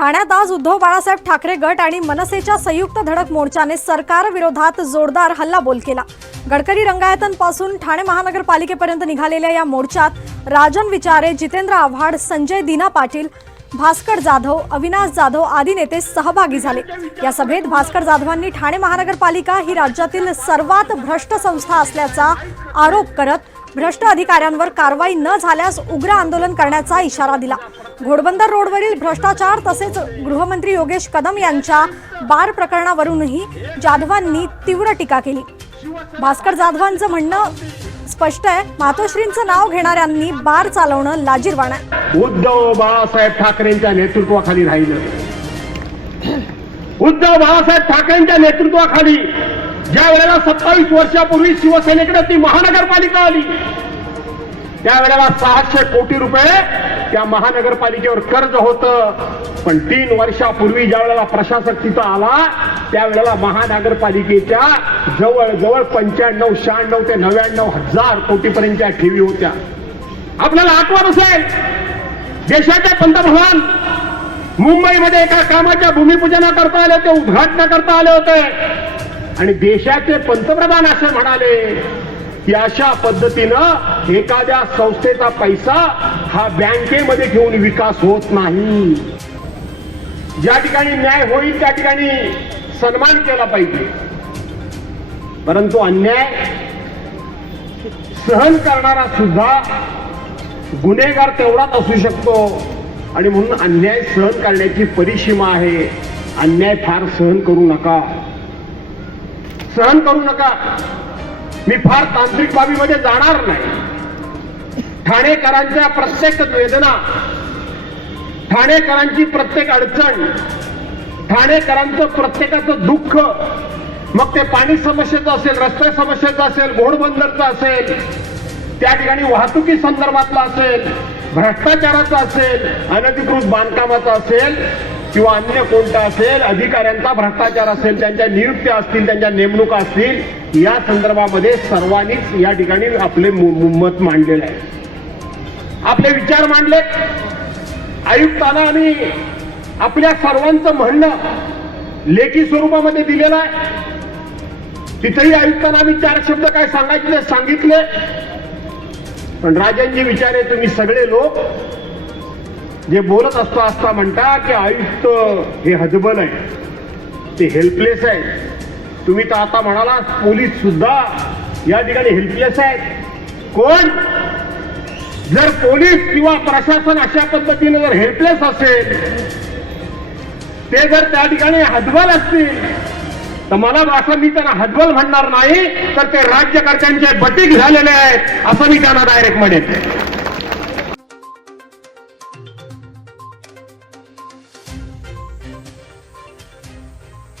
ठाण्यात आज उद्धव बाळासाहेब ठाकरे गट आणि मनसेच्या संयुक्त धडक मोर्चाने सरकार विरोधात जोरदार हल्लाबोल केला. गडकरी रंगायतनपासून ठाणे महानगरपालिकेपर्यंत निघालेल्या या मोर्चात राजन विचारे जितेंद्र आव्हाड संजय दिना पाटील भास्कर जाधव अविनाश जाधव आदी नेते सहभागी झाले. या सभेत भास्कर जाधवांनी ठाणे महानगरपालिका ही राज्यातील सर्वात भ्रष्ट संस्था असल्याचा आरोप करत भ्रष्ट अधिकाऱ्यांवर कारवाई न झाल्यास उग्र आंदोलन करण्याचा इशारा दिला. घोडबंदर रोडवरील भ्रष्टाचार तसेच गृहमंत्री योगेश कदम यांच्या बार प्रकरणावरूनही जाधवांनी तीव्र टीका केली. भास्कर जाधवांचं म्हणणं स्पष्ट आहे. मातोश्रींचं नाव घेणाऱ्यांनी बार चालवणं लाजीरवाण आहे. उद्धव बाळासाहेब ठाकरेंच्या नेतृत्वाखाली राहिलं. उद्धव बाळासाहेब ठाकरेंच्या नेतृत्वाखाली ज्या वेळेला सत्तावीस वर्षापूर्वी शिवसेनेकडे ती महानगरपालिका आली त्यावेळेला सहाशे कोटी रुपये त्या महानगरपालिकेवर कर्ज होतं. पण तीन वर्षापूर्वी ज्या वेळेला प्रशासक तिथं आला त्यावेळेला महानगरपालिकेच्या जवळ जवळ पंच्याण्णव शहाण्णव ते नव्याण्णव हजार कोटीपर्यंतच्या ठेवी होत्या. आपल्याला आठवत असेल देशाचे पंतप्रधान मुंबईमध्ये एका कामाच्या भूमिपूजनाकरता आले होते उद्घाटनाकरता आले होते. आणि देशाचे पंतप्रधान असे म्हणाले की अशा पद्धतीनं एखाद्या संस्थेचा पैसा हा बँकेमध्ये ठेवून विकास होत नाही. ज्या ठिकाणी न्याय होईल त्या ठिकाणी सन्मान केला पाहिजे. परंतु अन्याय सहन करणारा सुद्धा गुन्हेगार तेवढाच असू शकतो. आणि म्हणून अन्याय सहन करण्याची परिसीमा आहे. अन्याय फार सहन करू नका. सहन करू नका. मी फार तांत्रिक बाबीमध्ये जाणार नाही. ठाणेकरांच्या प्रत्येक वेदना ठाणेकरांची प्रत्येक अडचण ठाणेकरांचं प्रत्येकाचं दुःख मग ते पाणी समस्येचं असेल रस्ते समस्येचं असेल घोडबंदरचं असेल त्या ठिकाणी वाहतुकी संदर्भातलं असेल भ्रष्टाचाराचं असेल अनधिकृत बांधकामाचं असेल किंवा अन्य कोणता असेल अधिकाऱ्यांचा भ्रष्टाचार असेल त्यांच्या नियुक्त्या असतील त्यांच्या नेमणुका असतील या संदर्भामध्ये सर्वांनीच या ठिकाणी आपले मत मांडलेले आहे. आपले विचार मांडले. आयुक्तांना आणि आपल्या सर्वांचं म्हणणं लेखी स्वरूपामध्ये दिलेलं आहे. तिथेही आयुक्तांना आम्ही चार शब्द काय सांगायचे सांगितले. पण राजनजी विचारे तुम्ही सगळे लोक जे बोलत असता असता म्हणता की आयुक्त हे हजबल आहे ते हेल्पलेस आहे. तुम्ही तर आता म्हणाला पोलीस सुद्धा या ठिकाणी हेल्पलेस आहेत. कोण? जर पोलीस किंवा प्रशासन अशा पद्धतीने जर हेल्पलेस असेल ते जर त्या ठिकाणी हजबल असतील तर मला असं मी त्यांना हदबल म्हणणार नाही तर ते राज्यकर्त्यांचे बटीक झालेले आहेत असं मी त्यांना डायरेक्ट म्हणेन.